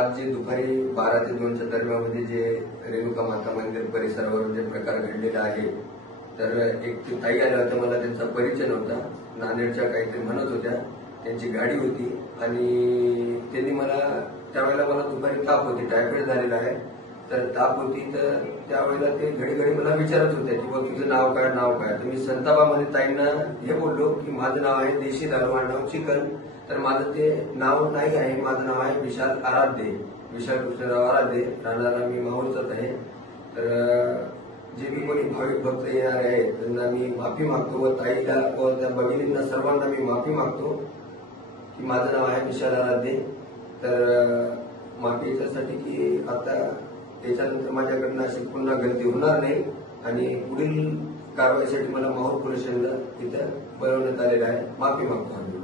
आज जे दुपारी 12 ते 2च्या दरम्यान जे रेणुका माता मंदिर परिसरावर जे प्रकार घडलेला आहे, तर एक ताई आल्या होत्या, मला त्यांचा परिचय नव्हता, नांदेडच्या काहीतरी म्हणत होत्या, त्यांची गाडी होती आणि त्यांनी मला त्यावेळेला मला दुपारी ताप होती, टायफॉइड झालेला आहे, तर ताप होती, तर त्यावेळेला ते घडी घडी मला विचारत होते की बघ तुझं नाव काय तर मी संतापामध्ये ताईंना हे बोललो की माझं नाव आहे देशी दारू नाव चिकन, तर माझं ते नाव नाही आहे, माझं नाव आहे विशाल आराध्य, विशाल कृष्णराव आराध्य, राहणारा मी माहूरचाच आहे. तर जे मी कोणी भाविक भक्त येणार आहेत त्यांना मी माफी मागतो व ताईला व त्या भगिनींना सर्वांना मी माफी मागतो की माझं नाव आहे विशाल आराध्य. तर माफी याच्यासाठी की आता त्याच्यानंतर माझ्याकडनं अशी पुन्हा गलती होणार नाही आणि पुढील कारवाईसाठी मला माहूर पोलीस स्टेशनला इथं बोलवण्यात आलेलं आहे. माफी मागतो.